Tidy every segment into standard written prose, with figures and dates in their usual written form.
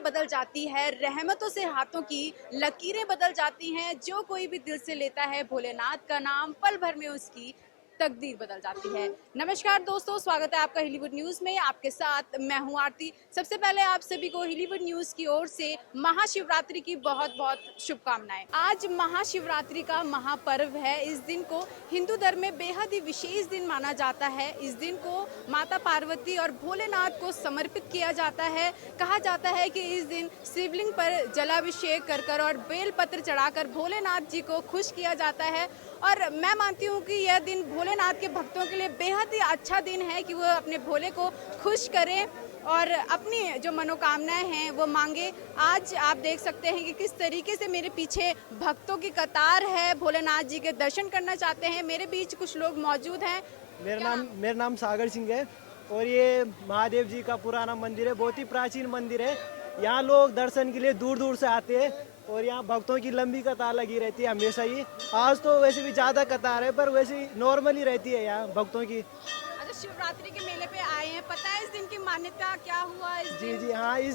बदल जाती है, रहमतों से हाथों की लकीरें बदल जाती हैं। जो कोई भी दिल से लेता है भोलेनाथ का नाम, पल भर में उसकी तकदीर बदल जाती है। नमस्कार दोस्तों, स्वागत है आपका हॉलीवुड न्यूज में। आपके साथ मैं हूं आरती। सबसे पहले आप सभी को हॉलीवुड न्यूज की ओर से महाशिवरात्रि की बहुत बहुत शुभकामनाएं। आज महाशिवरात्रि का महापर्व है। इस दिन को हिंदू धर्म में बेहद ही विशेष दिन माना जाता है। इस दिन को माता पार्वती और भोलेनाथ को समर्पित किया जाता है। कहा जाता है कि इस दिन शिवलिंग पर जलाभिषेक कर कर और बेलपत्र चढ़ाकर भोलेनाथ जी को खुश किया जाता है। और मैं मानती हूँ कि यह दिन भोलेनाथ के भक्तों के लिए बेहद ही अच्छा दिन है कि वो अपने भोले को खुश करें और अपनी जो मनोकामनाएं हैं वो मांगे। आज आप देख सकते हैं कि किस तरीके से मेरे पीछे भक्तों की कतार है, भोलेनाथ जी के दर्शन करना चाहते हैं। मेरे बीच कुछ लोग मौजूद हैं। मेरा नाम सागर सिंह है और ये महादेव जी का पुराना मंदिर है। बहुत ही प्राचीन मंदिर है। यहाँ लोग दर्शन के लिए दूर दूर से आते हैं और यहाँ भक्तों की लंबी कतार लगी रहती है हमेशा ही। आज तो वैसे भी ज़्यादा कतार है, पर वैसे ही नॉर्मली रहती है यहाँ भक्तों की। अच्छा, शिवरात्रि के मेले पे आए हैं, पता है इस दिन की मान्यता क्या हुआ? जी हाँ, इस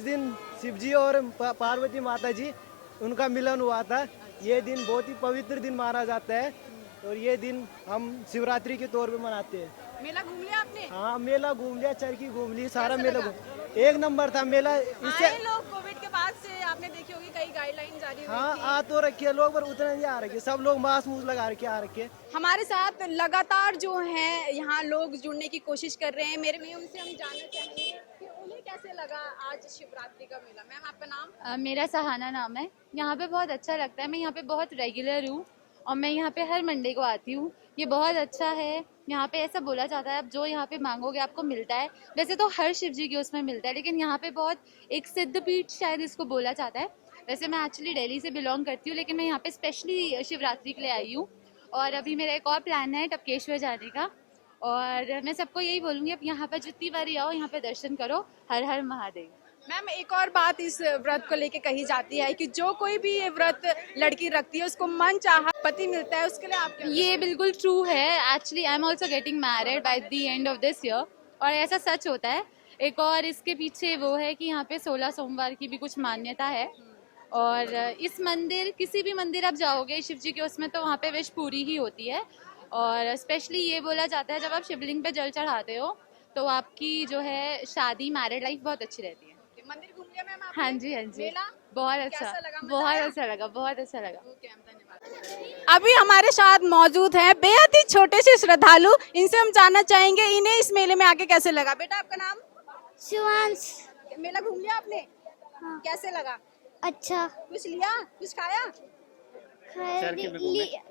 दिन शिव जी और पार्वती माता जी उनका मिलन हुआ था। ये दिन बहुत ही पवित्र दिन माना जाता है और ये दिन हम शिवरात्रि के तौर पे मनाते हैं। मेला घूम लिया आपने? हाँ, मेला घूम लिया, चरखी घूम ली, सारा मेला एक नंबर था मेला। इससे लोग कोविड के बाद से आपने देखी होगी कई गाइडलाइन जारी हुई हाँ, थी। आ तो रखे लोग, पर उतना नहीं आ रखे। सब लोग मास्क मूस लगा रखे आ रखे। हमारे साथ लगातार जो हैं यहाँ लोग जुड़ने की कोशिश कर रहे हैं। मेरे में उनसे हम जानना चाहेंगे कि उन्हें कैसे लगा आज शिवरात्रि का मेला। मैम, आपका नाम? मेरा सहाना नाम है। यहाँ पे बहुत अच्छा लगता है। मैं यहाँ पे बहुत रेगुलर हूँ और मैं यहाँ पे हर मंडे को आती हूँ। ये बहुत अच्छा है। यहाँ पे ऐसा बोला जाता है, आप जो यहाँ पे मांगोगे आपको मिलता है। वैसे तो हर शिव जी के उसमें मिलता है, लेकिन यहाँ पे बहुत एक सिद्ध पीठ शायद इसको बोला जाता है। वैसे मैं एक्चुअली दिल्ली से बिलोंग करती हूँ, लेकिन मैं यहाँ पे स्पेशली शिवरात्रि के लिए आई हूँ। और अभी मेरा एक और प्लान है टपकेश्वर जाने का। और मैं सबको यही बोलूँगी, अब यहाँ पर जितनी बारी आओ यहाँ पे दर्शन करो। हर हर महादेव। मैम, एक और बात इस व्रत को लेके कही जाती है कि जो कोई भी ये व्रत लड़की रखती है उसको मन चाहा पति मिलता है। उसके लिए आप क्या? ये बिल्कुल ट्रू है। Actually I am also getting married by the end of this year, और ऐसा सच होता है। एक और इसके पीछे वो है कि यहाँ पे 16 सोमवार की भी कुछ मान्यता है। और इस मंदिर, किसी भी मंदिर आप जाओगे शिव जी के उसमें, तो वहाँ पे विश पूरी ही होती है। और स्पेशली ये बोला जाता है जब आप शिवलिंग पे जल चढ़ाते हो तो आपकी जो है शादी, मैरिड लाइफ बहुत अच्छी रहती है। मंदिर घूम लिया मैम आपने? हाँ जी, हाँ जी। मेला बहुत अच्छा, कैसा लगा? बहुत अच्छा लगा, बहुत अच्छा लगा। ओके, धन्यवाद। अभी हमारे साथ मौजूद हैं बेहद ही छोटे से श्रद्धालु। इनसे हम जानना चाहेंगे इन्हें इस मेले में आके कैसे लगा। बेटा, आपका नाम? शिवांश। मेला घूम लिया आपने? हाँ। कैसे लगा? अच्छा। कुछ लिया, कुछ खाया?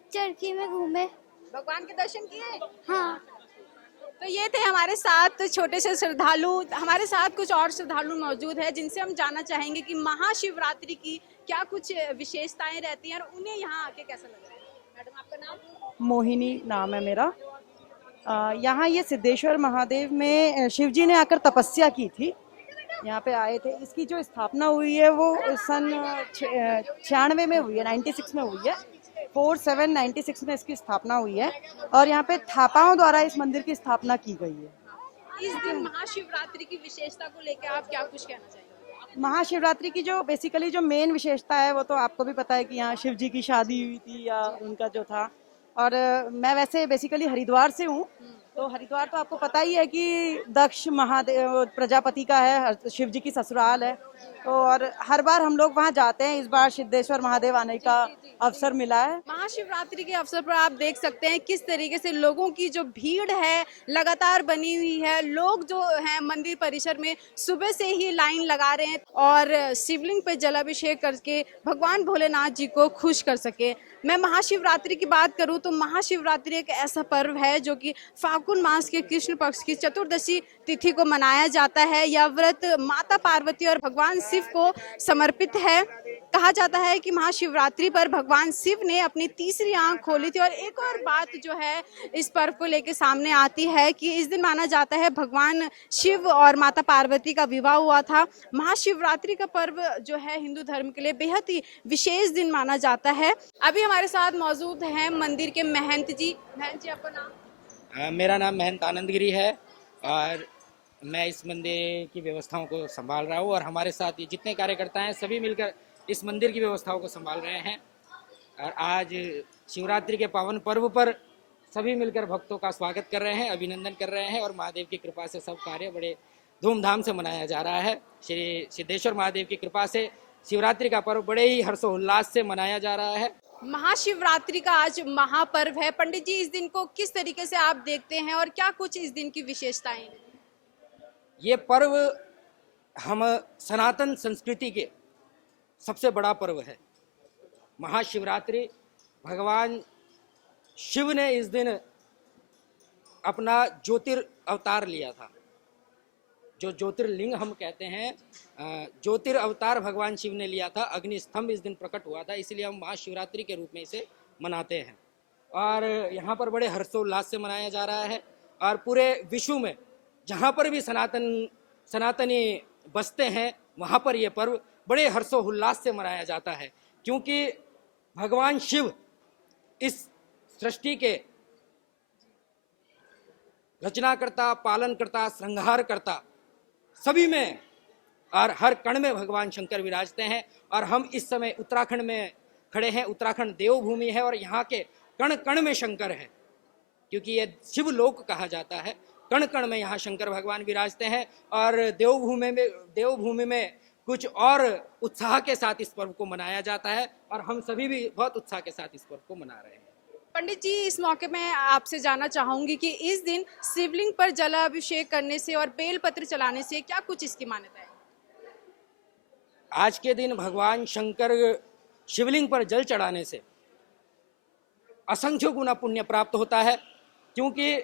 चरखी में घूमे। भगवान के दर्शन किए? हाँ। तो ये थे हमारे साथ छोटे से श्रद्धालु। हमारे साथ कुछ और श्रद्धालु मौजूद है जिनसे हम जानना चाहेंगे कि महाशिवरात्रि की क्या कुछ विशेषताएं रहती हैं और उन्हें यहाँ आके कैसा लग रहा है। मैडम, आपका नाम? मोहिनी नाम है मेरा। यहाँ ये सिद्धेश्वर महादेव में शिव जी ने आकर तपस्या की थी, यहाँ पे आए थे। इसकी जो स्थापना हुई है वो सन 96 में हुई है, 96 में हुई है। 4796 में इसकी स्थापना हुई है और यहाँ पे थापाओं द्वारा इस मंदिर की स्थापना की गई है। इस दिन महाशिवरात्रि की विशेषता को लेकर आप क्या कुछ कहना चाहेंगे? महाशिवरात्रि की जो बेसिकली जो मेन विशेषता है वो तो आपको भी पता है कि यहाँ शिव जी की शादी हुई थी या उनका जो था। और मैं वैसे बेसिकली हरिद्वार से हूँ, तो हरिद्वार तो आपको पता ही है कि दक्ष महादेव प्रजापति का है, शिव जी की ससुराल है। तो और हर बार हम लोग वहाँ जाते हैं। इस बार सिद्धेश्वर महादेव आने का अवसर मिला है। महाशिवरात्रि के अवसर पर आप देख सकते हैं किस तरीके से लोगों की जो भीड़ है लगातार बनी हुई है। लोग जो हैं मंदिर परिसर में सुबह से ही लाइन लगा रहे हैं और शिवलिंग पे जलाभिषेक करके भगवान भोलेनाथ जी को खुश कर सके। मैं महाशिवरात्रि की बात करूं तो महाशिवरात्रि एक ऐसा पर्व है जो कि फाल्गुन मास के कृष्ण पक्ष की चतुर्दशी तिथि को मनाया जाता है। यह व्रत माता पार्वती और भगवान शिव को समर्पित है। कहा जाता है कि महाशिवरात्रि पर भगवान शिव ने अपनी तीसरी आंख खोली थी। और एक और बात जो है इस पर्व को लेकर सामने आती है कि इस दिन माना जाता है भगवान शिव और माता पार्वती का विवाह हुआ था। महाशिवरात्रि का पर्व जो है हिंदू धर्म के लिए बेहद ही विशेष दिन माना जाता है। अभी हमारे साथ मौजूद हैं मंदिर के महंत जी। महंत जी, आपका नाम? मेरा नाम महंत आनंद गिरी है और मैं इस मंदिर की व्यवस्थाओं को संभाल रहा हूँ और हमारे साथ ये जितने कार्यकर्ता हैं सभी मिलकर इस मंदिर की व्यवस्थाओं को संभाल रहे हैं। और आज शिवरात्रि के पावन पर्व पर सभी मिलकर भक्तों का स्वागत कर रहे हैं, अभिनंदन कर रहे हैं और महादेव की कृपा से सब कार्य बड़े धूमधाम से मनाया जा रहा है। श्री सिद्धेश्वर महादेव की कृपा से शिवरात्रि का पर्व बड़े ही हर्षोल्लास से मनाया जा रहा है। महाशिवरात्रि का आज महापर्व है। पंडित जी, इस दिन को किस तरीके से आप देखते हैं और क्या कुछ इस दिन की विशेषताएं हैं? ये पर्व हम सनातन संस्कृति के सबसे बड़ा पर्व है। महाशिवरात्रि भगवान शिव ने इस दिन अपना ज्योतिर्अवतार लिया था। जो ज्योतिर्लिंग हम कहते हैं, ज्योतिर्अवतार भगवान शिव ने लिया था। अग्निस्तंभ इस दिन प्रकट हुआ था, इसलिए हम महाशिवरात्रि के रूप में इसे मनाते हैं और यहाँ पर बड़े हर्षोल्लास से मनाया जा रहा है। और पूरे विश्व में जहाँ पर भी सनातनी बसते हैं वहाँ पर ये पर्व बड़े हर्षोल्लास से मनाया जाता है, क्योंकि भगवान शिव इस सृष्टि के रचनाकर्ता, पालनकर्ता, संहारकर्ता सभी में और हर कण में भगवान शंकर विराजते हैं। और हम इस समय उत्तराखंड में खड़े हैं। उत्तराखंड देवभूमि है और यहाँ के कण कण में शंकर है, क्योंकि ये शिवलोक कहा जाता है। कण कण में यहाँ शंकर भगवान विराजते हैं और देवभूमि में कुछ और उत्साह के साथ इस पर्व को मनाया जाता है और हम सभी भी बहुत उत्साह के साथ इस पर्व को मना रहे हैं। पंडित जी, इस मौके में आपसे जानना चाहूंगी कि इस दिन शिवलिंग पर जलाभिषेक करने से और बेलपत्र चलाने से क्या कुछ इसकी मान्यता है? आज के दिन भगवान शंकर शिवलिंग पर जल चढ़ाने से असंख्य गुना पुण्य प्राप्त होता है, क्योंकि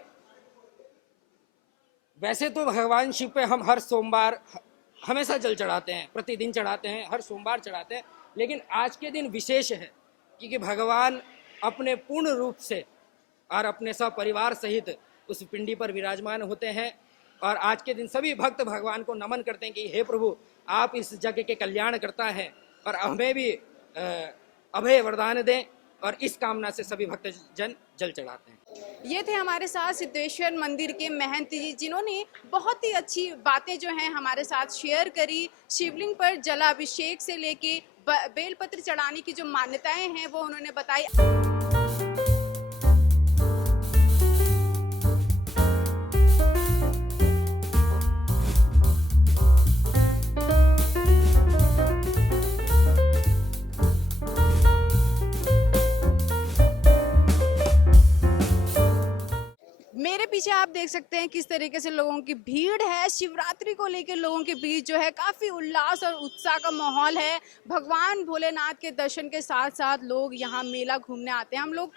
वैसे तो भगवान शिव पे हम हर सोमवार हमेशा जल चढ़ाते हैं, प्रतिदिन चढ़ाते हैं, हर सोमवार चढ़ाते हैं, लेकिन आज के दिन विशेष है क्योंकि भगवान अपने पूर्ण रूप से और अपने सब परिवार सहित उस पिंडी पर विराजमान होते हैं। और आज के दिन सभी भक्त भगवान को नमन करते हैं कि हे प्रभु, आप इस जगह के कल्याण करता है और हमें भी अभय वरदान दें, और इस कामना से सभी भक्त जन जल चढ़ाते हैं। ये थे हमारे साथ सिद्धेश्वर मंदिर के महंत जी, जिन्होंने बहुत ही अच्छी बातें जो हैं हमारे साथ शेयर करी। शिवलिंग पर जलाभिषेक से लेके बेलपत्र चढ़ाने की जो मान्यताएं हैं वो उन्होंने बताई। मेरे पीछे आप देख सकते हैं किस तरीके से लोगों की भीड़ है। शिवरात्रि को लेकर लोगों के बीच जो है काफी उल्लास और उत्साह का माहौल है। भगवान भोलेनाथ के दर्शन के साथ साथ लोग यहाँ मेला घूमने आते हैं। हम लोग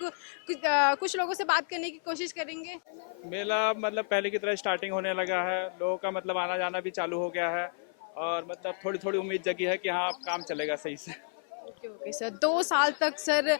कुछ लोगों से बात करने की कोशिश करेंगे। मेला मतलब पहले की तरह स्टार्टिंग होने लगा है, लोगों का मतलब आना जाना भी चालू हो गया है और मतलब थोड़ी थोड़ी उम्मीद जगी है कि हाँ अब काम चलेगा सही से। ओके सर, 2 साल तक सर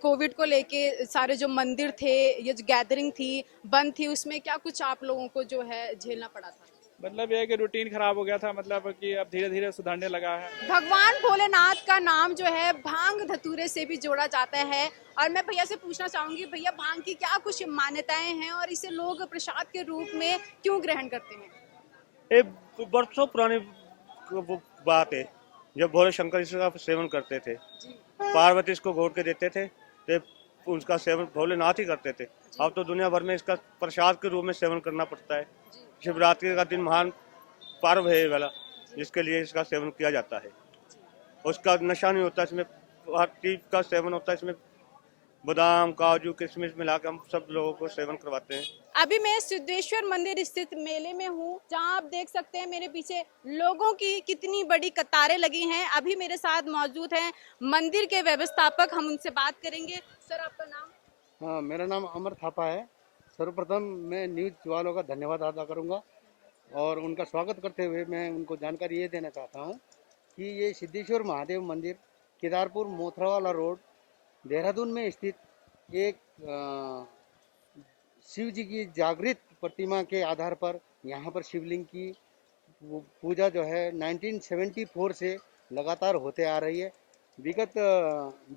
कोविड को लेके सारे जो मंदिर थे, ये जो गैदरिंग थी, बंद थी, उसमें क्या कुछ आप लोगों को जो है झेलना पड़ा था? मतलब ये है कि रूटीन खराब हो गया था, मतलब कि अब धीरे धीरे सुधरने लगा है। भगवान भोलेनाथ का नाम जो है भांग धतूरे से भी जोड़ा जाता है। और मैं भैया से पूछना चाहूंगी, भैया भांग की क्या कुछ मान्यताएं हैं और इसे लोग प्रसाद के रूप में क्यों ग्रहण करते हैं? ये बरसों पुरानी बात है, जब भोले शंकर इसका सेवन करते थे, पार्वती इसको घोट के देते थे, तो उसका सेवन भोलेनाथ ही करते थे। अब तो दुनिया भर में इसका प्रसाद के रूप में सेवन करना पड़ता है। शिवरात्रि का दिन महान पर्व है ये वाला, जिसके लिए इसका सेवन किया जाता है। उसका नशा नहीं होता, इसमें हर चीज का सेवन होता है। इसमें बादाम, काजू, किशमिश मिला के हम सब लोगों को सेवन करवाते हैं। अभी मैं सिद्धेश्वर मंदिर स्थित मेले में हूँ, जहाँ आप देख सकते हैं मेरे पीछे लोगों की कितनी बड़ी कतारें लगी हैं। अभी मेरे साथ मौजूद हैं मंदिर के व्यवस्थापक, हम उनसे बात करेंगे। सर, आपका नाम? हाँ, मेरा नाम अमर थापा है। सर्वप्रथम मैं न्यूज़ वालों का धन्यवाद अदा करूँगा और उनका स्वागत करते हुए मैं उनको जानकारी ये देना चाहता हूँ कि ये सिद्धेश्वर महादेव मंदिर केदारपुर मोथरावाला रोड देहरादून में स्थित एक शिव जी की जागृत प्रतिमा के आधार पर यहाँ पर शिवलिंग की पूजा जो है 1974 से लगातार होते आ रही है। विगत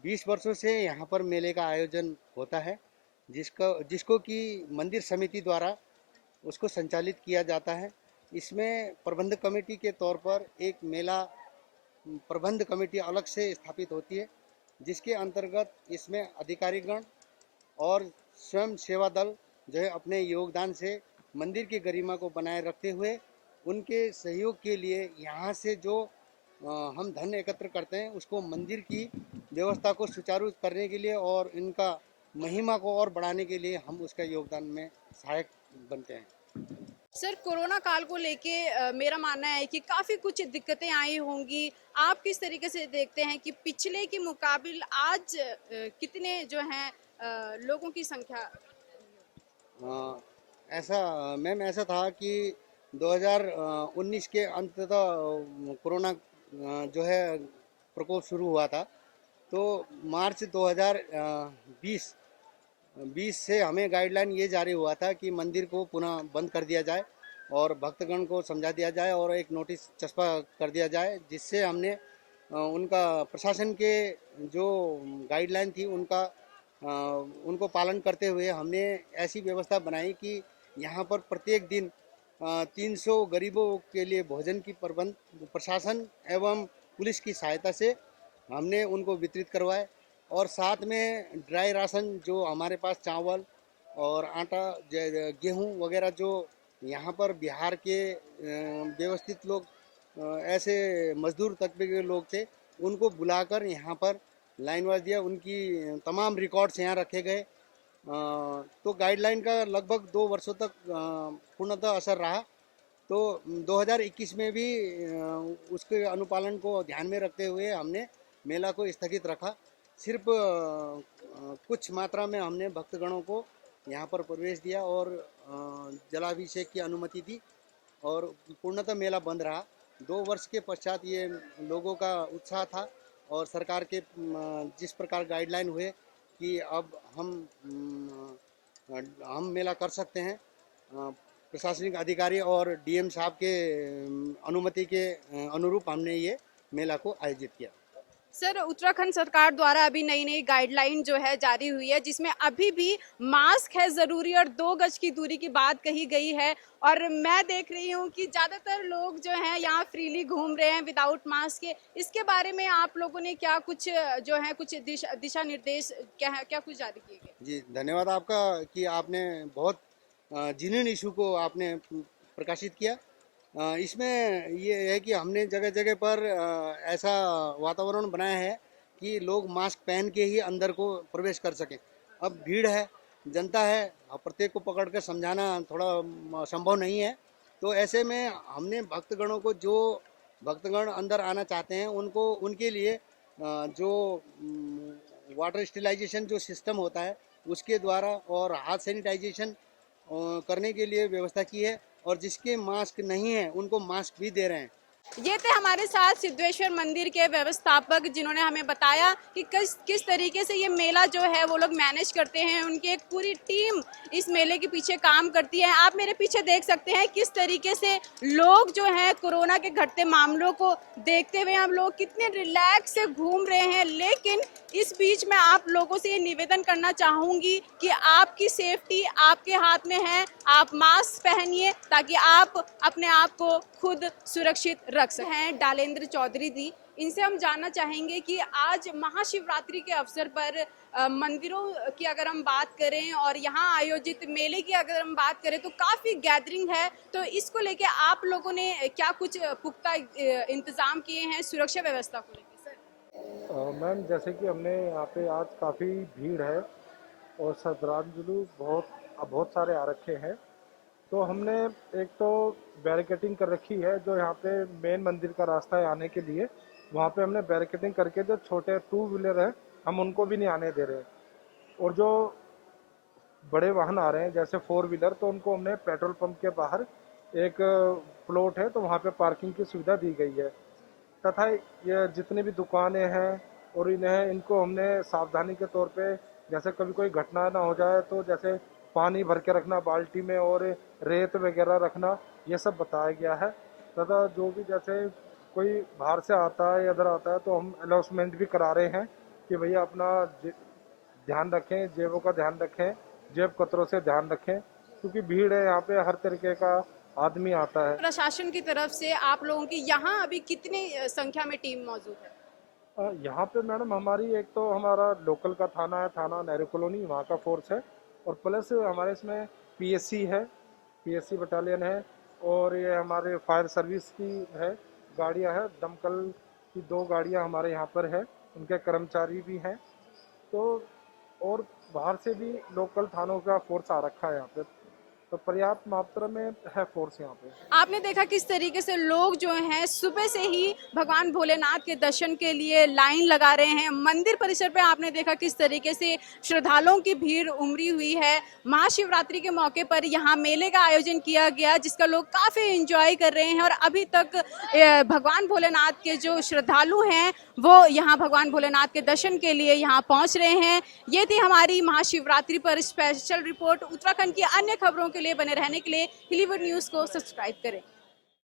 20 वर्षों से यहाँ पर मेले का आयोजन होता है, जिसको कि मंदिर समिति द्वारा उसको संचालित किया जाता है। इसमें प्रबंधक कमेटी के तौर पर एक मेला प्रबंध कमेटी अलग से स्थापित होती है, जिसके अंतर्गत इसमें अधिकारीगण और स्वयं सेवा दल जो है अपने योगदान से मंदिर की गरिमा को बनाए रखते हुए उनके सहयोग के लिए यहाँ से जो हम धन एकत्र करते हैं उसको मंदिर की व्यवस्था को सुचारू करने के लिए और इनका महिमा को और बढ़ाने के लिए हम उसका योगदान में सहायक बनते हैं। सर, कोरोना काल को लेके मेरा मानना है कि काफ़ी कुछ दिक्कतें आई होंगी। आप किस तरीके से देखते हैं कि पिछले के मुकाबिल आज कितने जो हैं लोगों की संख्या? ऐसा था कि 2019 के अंततः कोरोना जो है प्रकोप शुरू हुआ था, तो मार्च 2020 से हमें गाइडलाइन ये जारी हुआ था कि मंदिर को पुनः बंद कर दिया जाए और भक्तगण को समझा दिया जाए और एक नोटिस चस्पा कर दिया जाए, जिससे हमने उनका प्रशासन के जो गाइडलाइन थी उनको पालन करते हुए हमने ऐसी व्यवस्था बनाई कि यहाँ पर प्रत्येक दिन 300 गरीबों के लिए भोजन की प्रबंध प्रशासन एवं पुलिस की सहायता से हमने उनको वितरित करवाए और साथ में ड्राई राशन जो हमारे पास चावल और आटा गेहूं वगैरह जो यहाँ पर बिहार के व्यवस्थित लोग ऐसे मजदूर तबके के लोग थे उनको बुलाकर यहाँ पर लाइनवाइज दिया। उनकी तमाम रिकॉर्ड्स यहाँ रखे गए। तो गाइडलाइन का लगभग 2 वर्षों तक पूर्णतः असर रहा। तो 2021 में भी उसके अनुपालन को ध्यान में रखते हुए हमने मेला को स्थगित रखा। सिर्फ कुछ मात्रा में हमने भक्तगणों को यहाँ पर प्रवेश दिया और जलाभिषेक की अनुमति दी और पूर्णतः मेला बंद रहा। 2 वर्ष के पश्चात ये लोगों का उत्साह था और सरकार के जिस प्रकार गाइडलाइन हुए कि अब हम मेला कर सकते हैं, प्रशासनिक अधिकारी और डीएम साहब के अनुमति के अनुरूप हमने ये मेला को आयोजित किया। सर, उत्तराखंड सरकार द्वारा अभी नई नई गाइडलाइन जो है जारी हुई है, जिसमें अभी भी मास्क है ज़रूरी और 2 गज की दूरी की बात कही गई है। और मैं देख रही हूँ कि ज़्यादातर लोग जो हैं यहाँ फ्रीली घूम रहे हैं विदाउट मास्क के। इसके बारे में आप लोगों ने क्या कुछ जो है कुछ दिशा निर्देश क्या कुछ जारी किए गए? जी, धन्यवाद आपका कि आपने बहुत जेन्युइन इशू को आपने प्रकाशित किया। इसमें ये है कि हमने जगह जगह पर ऐसा वातावरण बनाया है कि लोग मास्क पहन के ही अंदर को प्रवेश कर सकें। अब भीड़ है, जनता है, प्रत्येक को पकड़ कर समझाना थोड़ा संभव नहीं है। तो ऐसे में हमने भक्तगणों को, जो भक्तगण अंदर आना चाहते हैं उनको उनके लिए जो वाटर स्टेरिलाइजेशन जो सिस्टम होता है उसके द्वारा और हाथ सैनिटाइजेशन करने के लिए व्यवस्था की है और जिसके मास्क नहीं है उनको मास्क भी दे रहे हैं। ये थे हमारे साथ सिद्धेश्वर मंदिर के व्यवस्थापक, जिन्होंने हमें बताया कि किस तरीके से ये मेला जो है वो लोग मैनेज करते हैं। उनकी एक पूरी टीम इस मेले के पीछे काम करती है। आप मेरे पीछे देख सकते हैं किस तरीके से लोग जो हैं कोरोना के घटते मामलों को देखते हुए हम लोग कितने रिलैक्स से घूम रहे हैं। लेकिन इस बीच में आप लोगों से ये निवेदन करना चाहूँगी कि आपकी सेफ्टी आपके हाथ में है। आप मास्क पहनिए ताकि आप अपने आप को खुद सुरक्षित रख सकें। हैं डालेंद्र चौधरी जी, इनसे हम जानना चाहेंगे कि आज महाशिवरात्रि के अवसर पर मंदिरों की अगर हम बात करें और यहाँ आयोजित मेले की अगर हम बात करें तो काफ़ी गैदरिंग है। तो इसको लेके आप लोगों ने क्या कुछ पुख्ता इंतजाम किए हैं सुरक्षा व्यवस्था को लेकर? मैम, जैसे कि हमने यहाँ पे आज काफ़ी भीड़ है और श्रद्धालु बहुत सारे आ रखे हैं, तो हमने एक तो बैरिकेटिंग कर रखी है। जो यहाँ पे मेन मंदिर का रास्ता है आने के लिए, वहाँ पे हमने बैरिकेटिंग करके जो छोटे 2 व्हीलर हैं हम उनको भी नहीं आने दे रहे। और जो बड़े वाहन आ रहे हैं जैसे 4 व्हीलर, तो उनको हमने पेट्रोल पंप के बाहर एक प्लॉट है तो वहाँ पे पार्किंग की सुविधा दी गई है। तथा ये जितनी भी दुकानें हैं और इनको हमने सावधानी के तौर पे, जैसे कभी कोई घटना ना हो जाए तो जैसे पानी भर के रखना बाल्टी में और रेत वगैरह रखना, ये सब बताया गया है। तथा जो भी जैसे कोई बाहर से आता है या इधर आता है तो हम अनाउंसमेंट भी करा रहे हैं कि भैया अपना ध्यान रखें, जेबों का ध्यान रखें, जेब कतरों से ध्यान रखें, क्योंकि भीड़ है यहाँ पे, हर तरीके का आदमी आता है। प्रशासन की तरफ से आप लोगों की यहाँ अभी कितनी संख्या में टीम मौजूद है? यहाँ पे मैडम हमारी एक तो हमारा लोकल का थाना है, थाना नेहरू कॉलोनी, वहाँ का फोर्स है, और प्लस हमारे इसमें पीएससी है, पीएससी बटालियन है, और ये हमारे फायर सर्विस की है गाड़ियाँ है, दमकल की 2 गाड़ियाँ हमारे यहाँ पर है, उनके कर्मचारी भी हैं, तो और बाहर से भी लोकल थानों का फोर्स आ रखा है यहाँ पे, तो पर्याप्त मात्रा में है फोर्स यहाँ पे। आपने देखा किस तरीके से लोग जो हैं सुबह से ही भगवान भोलेनाथ के दर्शन के लिए लाइन लगा रहे हैं। मंदिर परिसर पे आपने देखा किस तरीके से श्रद्धालुओं की भीड़ उमड़ी हुई है। महाशिवरात्रि के मौके पर यहाँ मेले का आयोजन किया गया, जिसका लोग काफ़ी एंजॉय कर रहे हैं, और अभी तक भगवान भोलेनाथ के जो श्रद्धालु हैं वो यहाँ भगवान भोलेनाथ के दर्शन के लिए यहाँ पहुँच रहे हैं। ये थी हमारी महाशिवरात्रि पर स्पेशल रिपोर्ट। उत्तराखंड की अन्य खबरों के लिए बने रहने के लिए हिलीवुड न्यूज़ को सब्सक्राइब करें।